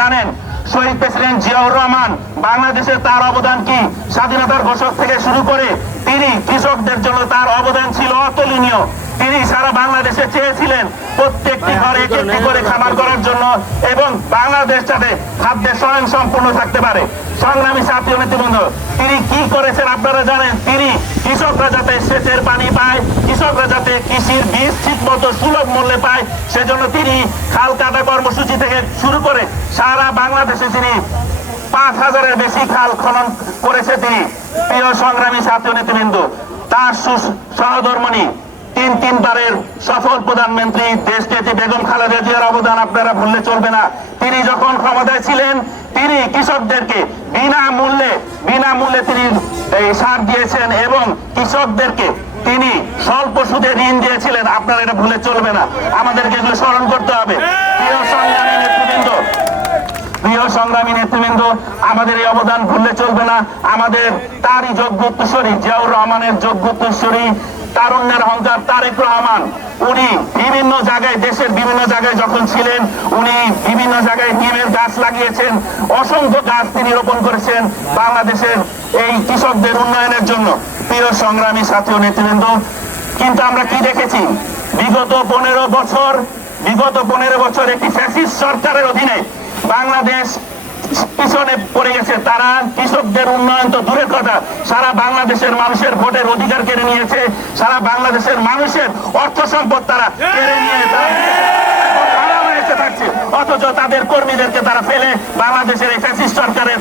জানেন শহীদ প্রেসিডেন্ট জিয়াউর রহমান বাংলাদেশের তার অবদান কি, স্বাধীনতার ঘোষক থেকে শুরু করে তিনি কৃষকদের জন্য তার অবদান ছিল অতুলনীয়। তিনি সারা বাংলাদেশে চেয়েছিলেন প্রত্যেকটি ঘরে একটি করে খামার করার জন্য এবং বাংলাদেশ যাতে খাদ্যে স্বয়ং সম্পূর্ণ থাকতে পারে। সংগ্রামী ছাত্র নেতৃবৃন্দ, তিনি কি করেছেন আপনারা জানেন। তিনি কৃষকরা যাতে সেচের পানি পায়, কৃষকরা যাতে কৃষির বীজ ঠিক মতো সুলভ মূল্যে পায়, সেজন্য তিনি খাল কাটা কর্মসূচি থেকে শুরু করে সারা বাংলাদেশে তিনি ৫,০০০-এর বেশি খাল খনন করেছে তিনি। প্রিয় সংগ্রামী ছাত্র নেতৃবৃন্দ, তার সহধর্মণী তিনবারের সফল প্রধানমন্ত্রী দেশনেত্রী বেগম খালেদা জিয়ার অবদান আপনারা ভুললে চলবে না। তিনি যখন ক্ষমতায় ছিলেন তিনি কৃষকদেরকে বিনামূল্যে তিনি সার দিয়েছেন এবং কৃষকদেরকে তিনি স্বল্প সুদে ঋণ দিয়েছিলেন। আপনারা এটা ভুলে চলবে না, আমাদেরকে এগুলো স্মরণ করতে হবে। প্রিয় সংগ্রামী নেতৃবৃন্দ, আমাদের এই অবদান ভুললে চলবে না। আমাদের তারই যোগ্য উত্তরসূরি জিয়াউর রহমানের যোগ্য উত্তরসূরি তারুণ্যের অহংকার তারেক রহমান, উনি বিভিন্ন জায়গায় দেশের বিভিন্ন জায়গায় যখন ছিলেন উনি বিভিন্ন জায়গায় নিমের গাছ লাগিয়েছেন, অসংখ্য গাছ তিনি রোপণ করেছেন বাংলাদেশের এই কৃষকদের উন্নয়নের জন্য। প্রিয় সংগ্রামী ছাত্র নেতৃবৃন্দ, কিন্তু আমরা কি দেখেছি বিগত 15 বছর একটি ফ্যাসিস্ট সরকারের অধীনে বাংলাদেশ পিছনে পড়ে গেছে। তারা কৃষকদের উন্নয়ন তো দূরের কথা, সারা বাংলাদেশের মানুষের ভোটের অধিকার কেড়ে নিয়েছে, সারা বাংলাদেশের মানুষের অর্থ সম্পদ তারা কেড়ে নিয়ে থাকছে, অথচ তাদের কর্মীদেরকে তারা ফেলে বাংলাদেশের এই ফ্যাসিস্ট সরকারের